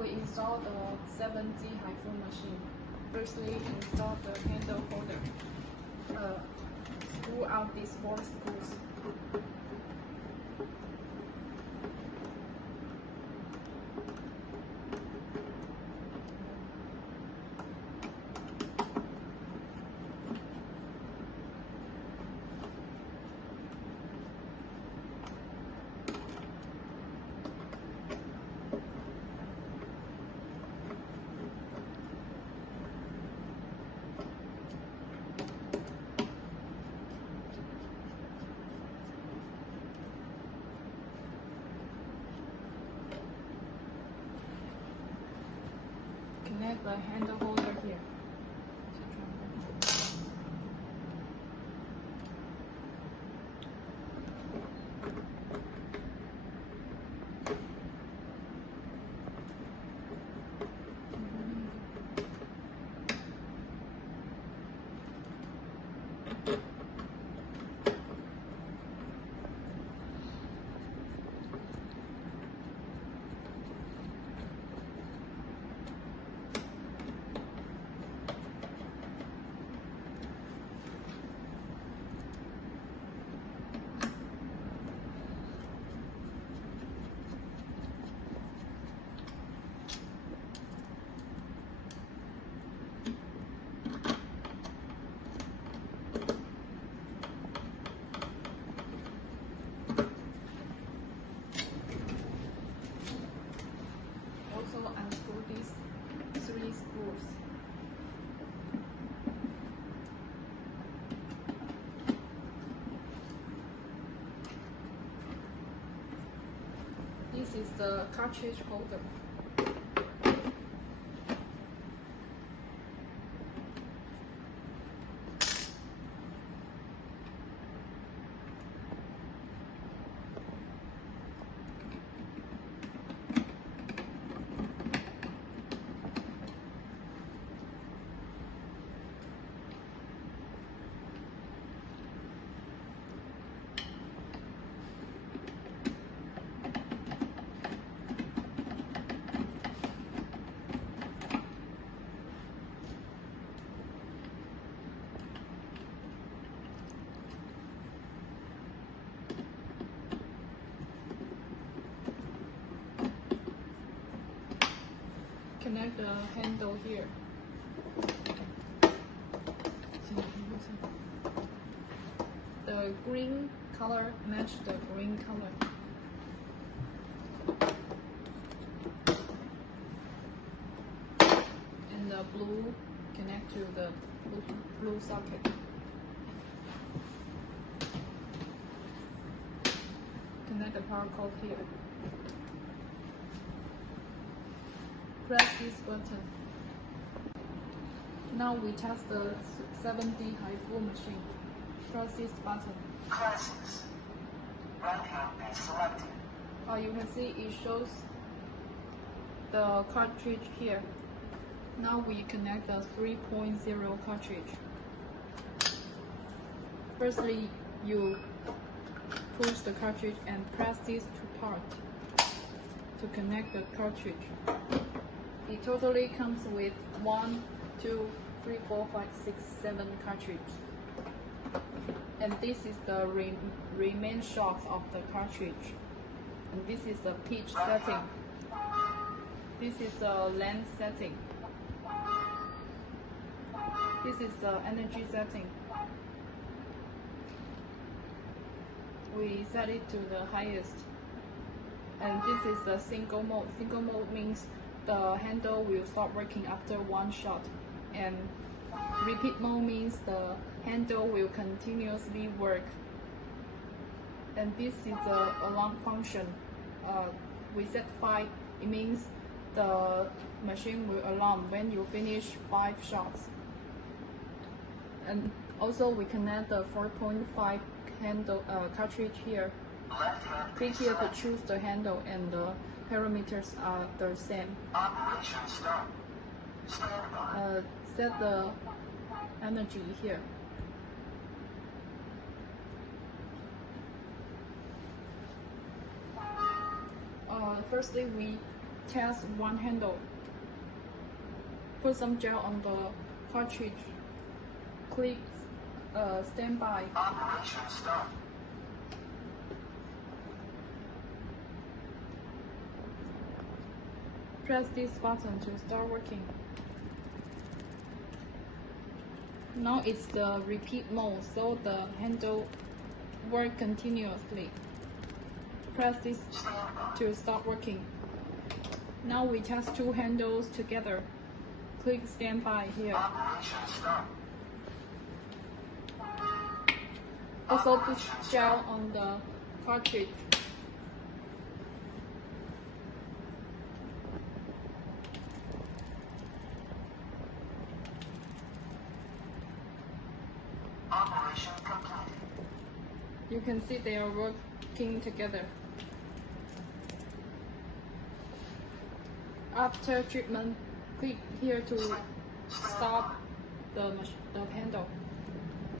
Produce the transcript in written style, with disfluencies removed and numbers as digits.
we install the 7G HIFU machine. Firstly, install the handle holder. Screw out these 4 screws. Connect the handle holder here. Also unscrew these 3 screws. This is the cartridge holder. Connect the handle here. The green color match the green color. And the blue connect to the blue socket. Connect the power cord here. Press this button. Now we test the 7D HIFU machine. Press this button. Classes. Right hand is selected. You can see it shows the cartridge here. Now we connect the 3.0 cartridge. Firstly, you push the cartridge and press these 2 parts to connect the cartridge. It totally comes with 1, 2, 3, 4, 5, 6, 7 cartridges. And this is the remain shots of the cartridge. And this is the pitch setting. This is the length setting. This is the energy setting. We set it to the highest. And this is the single mode. Single mode means the handle will stop working after 1 shot, and repeat mode means the handle will continuously work. And this is the alarm function. We set 5, it means the machine will alarm when you finish 5 shots. And also we connect the 4.5 handle cartridge here. Click here to choose the handle, and the parameters are the same. Operation start. Standby. Set the energy here. Firstly, we test one handle. Put some gel on the cartridge. Click standby. Operation start. Press this button to start working. Now it's the repeat mode, so the handle works continuously. Press this to start working. Now we test two handles together. Click standby here. Operation start. Also put gel on the cartridge. Operation completed. You can see they are working together. After treatment, click here to stop the handle.